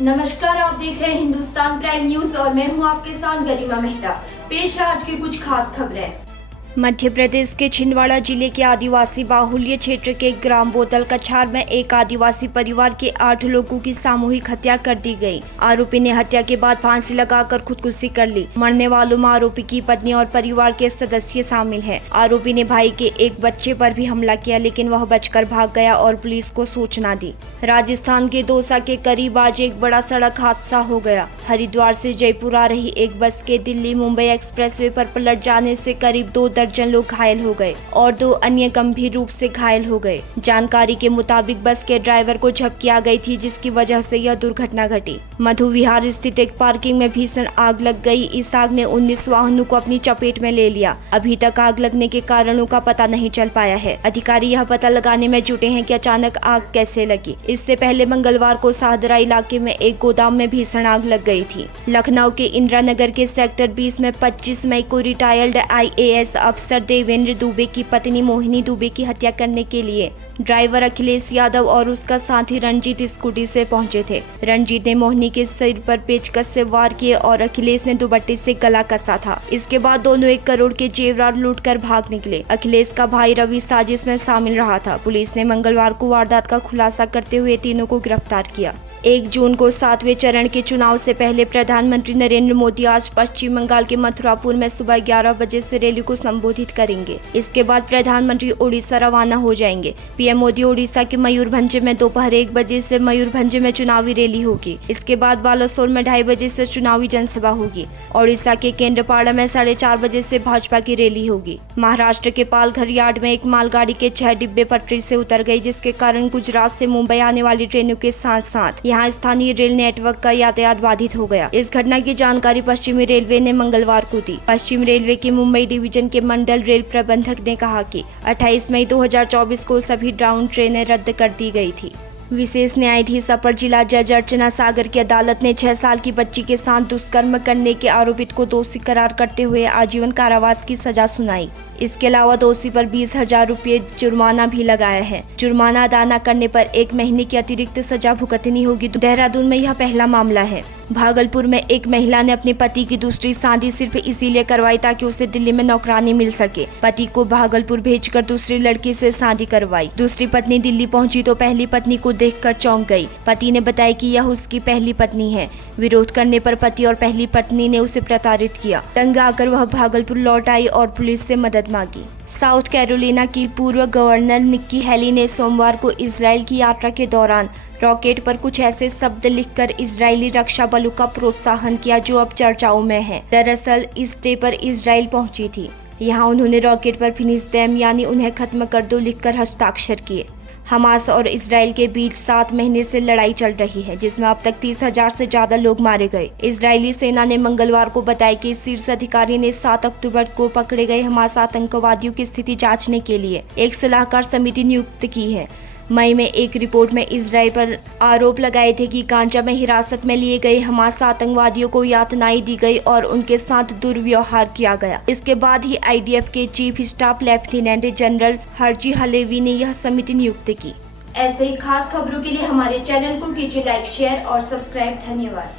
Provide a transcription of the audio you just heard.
नमस्कार, आप देख रहे हैं हिंदुस्तान प्राइम न्यूज और मैं हूं आपके साथ गरिमा मेहता। पेश है आज की कुछ खास खबरें। मध्य प्रदेश के छिंदवाड़ा जिले के आदिवासी बाहुल्य क्षेत्र के ग्राम बोतल कछार में एक आदिवासी परिवार के 8 लोगों की सामूहिक हत्या कर दी गई। आरोपी ने हत्या के बाद फांसी लगाकर खुदकुशी कर ली। मरने वालों में आरोपी की पत्नी और परिवार के सदस्य शामिल हैं। आरोपी ने भाई के एक बच्चे पर भी हमला किया, लेकिन वह बचकर भाग गया और पुलिस को सूचना दी। राजस्थान के दौसा के करीब आज एक बड़ा सड़क हादसा हो गया। हरिद्वार से जयपुर आ रही एक बस के दिल्ली मुंबई एक्सप्रेसवे पर पलट जाने से करीब 2 दर्जन लोग घायल हो गए और 2 अन्य गंभीर रूप से घायल हो गए। जानकारी के मुताबिक बस के ड्राइवर को झपकी आ गई थी, जिसकी वजह से यह दुर्घटना घटी। मधु विहार स्थित एक पार्किंग में भीषण आग लग गई। इस आग ने 19 वाहनों को अपनी चपेट में ले लिया। अभी तक आग लगने के कारणों का पता नहीं चल पाया है। अधिकारी यह पता लगाने में जुटे हैं कि अचानक आग कैसे लगी। इससे पहले मंगलवार को साहदरा इलाके में एक गोदाम में भीषण आग लग गई थी। लखनऊ के इंदिरा नगर के सेक्टर 20 में 25 मई को रिटायर्ड IAS अफसर देवेंद्र दुबे की पत्नी मोहिनी दुबे की हत्या करने के लिए ड्राइवर अखिलेश यादव और उसका साथी रंजीत स्कूटी से पहुंचे थे। रंजीत ने मोहिनी के सिर पर पेचकस से वार किए और अखिलेश ने दुपट्टे से गला कसा था। इसके बाद दोनों 1 करोड़ के जेवरात लूटकर भाग निकले। अखिलेश का भाई रवि साजिश में शामिल रहा था। पुलिस ने मंगलवार को वारदात का खुलासा करते हुए तीनों को गिरफ्तार किया। 1 जून को 7वें चरण के चुनाव से पहले प्रधानमंत्री नरेंद्र मोदी आज पश्चिम बंगाल के मथुरापुर में सुबह 11 बजे से रैली को संबोधित करेंगे। इसके बाद प्रधानमंत्री ओडिशा रवाना हो जाएंगे। पीएम मोदी ओडिशा के मयूरभंज में दोपहर 1 बजे से मयूरभंज में चुनावी रैली होगी। इसके बाद बालासोर में 2:30 बजे से चुनावी जनसभा होगी। ओडिशा के केंद्रपाड़ा में 4:30 बजे से भाजपा की रैली होगी। महाराष्ट्र के पालघर यार्ड में एक मालगाड़ी के 6 डिब्बे पटरी से उतर गई, जिसके कारण गुजरात से मुंबई आने वाली ट्रेनों के साथ साथ यहाँ स्थानीय रेल नेटवर्क का यातायात बाधित हो गया। इस घटना की जानकारी पश्चिमी रेलवे ने मंगलवार को दी। पश्चिम रेलवे के मुंबई डिवीजन के मंडल रेल प्रबंधक ने कहा कि 28 मई 2024 को सभी डाउन ट्रेनें रद्द कर दी गई थी। विशेष न्यायाधीश अपर जिला जज अर्चना सागर की अदालत ने 6 साल की बच्ची के साथ दुष्कर्म करने के आरोपित को दोषी करार करते हुए आजीवन कारावास की सजा सुनाई। इसके अलावा दोषी पर 20,000 रुपये जुर्माना भी लगाया है। जुर्माना अदा न करने पर 1 महीने की अतिरिक्त सजा भुगतनी होगी। देहरादून में यह पहला मामला है। भागलपुर में एक महिला ने अपने पति की दूसरी शादी सिर्फ इसीलिए करवाई ताकि उसे दिल्ली में नौकरानी मिल सके। पति को भागलपुर भेजकर दूसरी लड़की से शादी करवाई। दूसरी पत्नी दिल्ली पहुंची तो पहली पत्नी को देखकर चौंक गई। पति ने बताया कि यह उसकी पहली पत्नी है। विरोध करने पर पति और पहली पत्नी ने उसे प्रताड़ित किया। तंग आकर वह भागलपुर लौट आई और पुलिस से मदद मांगी। साउथ कैरोलिना की पूर्व गवर्नर निक्की हेली ने सोमवार को इजराइल की यात्रा के दौरान रॉकेट पर कुछ ऐसे शब्द लिखकर इजरायली रक्षा बलों का प्रोत्साहन किया जो अब चर्चाओं में है। दरअसल इस डे पर इजराइल पहुंची थी। यहाँ उन्होंने रॉकेट पर फिनिश देम यानी उन्हें खत्म कर दो लिखकर हस्ताक्षर किए। हमास और इजराइल के बीच 7 महीने से लड़ाई चल रही है, जिसमें अब तक 30,000 से ज्यादा लोग मारे गए। इजरायली सेना ने मंगलवार को बताया कि शीर्ष अधिकारी ने 7 अक्टूबर को पकड़े गए हमास आतंकवादियों की स्थिति जांचने के लिए एक सलाहकार समिति नियुक्त की है। मई में एक रिपोर्ट में इजराइल पर आरोप लगाए थे कि गांजा में हिरासत में लिए गए हमास आतंकवादियों को यातनाएं दी गई और उनके साथ दुर्व्यवहार किया गया। इसके बाद ही IDF के chief staff lieutenant general Herzi Halevi ने यह समिति नियुक्त की। ऐसे ही खास खबरों के लिए हमारे चैनल को कीजिए लाइक, शेयर और सब्सक्राइब। धन्यवाद।